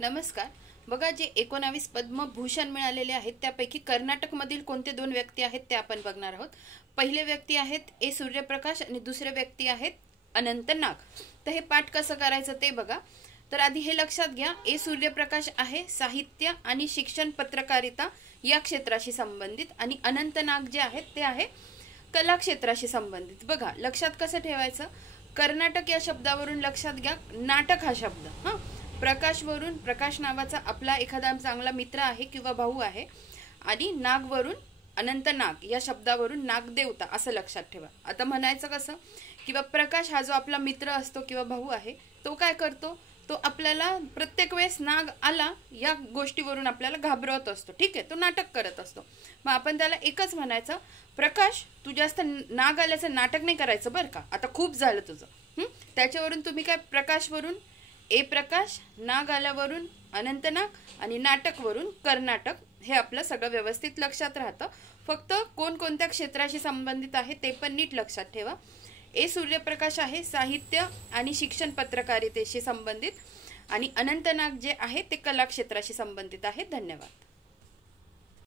नमस्कार। बघा, जे 19 पद्मभूषण मिळालेले आहेत त्यापैकी कर्नाटकमधील कोणते दोन व्यक्ती आहेत ते आपण बघणार आहोत। पहिले व्यक्ती आहेत ए सूर्यप्रकाश आणि दुसरे व्यक्ती आहेत अनंत नाग। तर हे पाठ कसं करायचं ते बघा। तर आधी हे लक्षात घ्या, ए सूर्यप्रकाश आहे साहित्य आणि शिक्षण पत्रकारिता या क्षेत्राशी संबंधित आणि अनंत नाग जे आहेत ते आहे कला क्षेत्राशी संबंधित। बघा लक्षात कसं ठेवायचं, कर्नाटक या शब्दावरून लक्षात घ्या नाटक हा शब्द, प्रकाश वरून प्रकाश नावाचा आपला एखादा चांगला मित्र आहे किंवा भाऊ आहे आणि नाग वरून अनंत नाग या शब्दावरून नागदेवता असं लक्षात ठेवा। आता म्हणायचं कसं किंवा प्रकाश हा जो आपला मित्र असतो किंवा भाऊ आहे तो काय करतो, तो आपल्याला प्रत्येक वेळेस नाग आला या गोष्टीवरून आपल्याला घाबरवत असतो, ठीक आहे, तो नाटक करत असतो। मग आपण त्याला एकच म्हणायचं, प्रकाश तू जास्त नाग आल्याचं नाटक नाही करायचं बरं का, आता खूप झालं तुझं। त्याच्यावरून तुम्ही काय प्रकाशवरून ए प्रकाश, नाग आल्यावरून अनंत नाग आणि नाटक वरून कर्नाटक, हे आपलं सगळं व्यवस्थित लक्षात राहतं। फक्त कोणकोणत्या क्षेत्राशी संबंधित आहे ते पण नीट लक्षात ठेवा। ए सूर्यप्रकाश आहे साहित्य आणि शिक्षण पत्रकारितेशी संबंधित आणि अनंत नाग जे आहे ते कला क्षेत्राशी संबंधित आहे। धन्यवाद।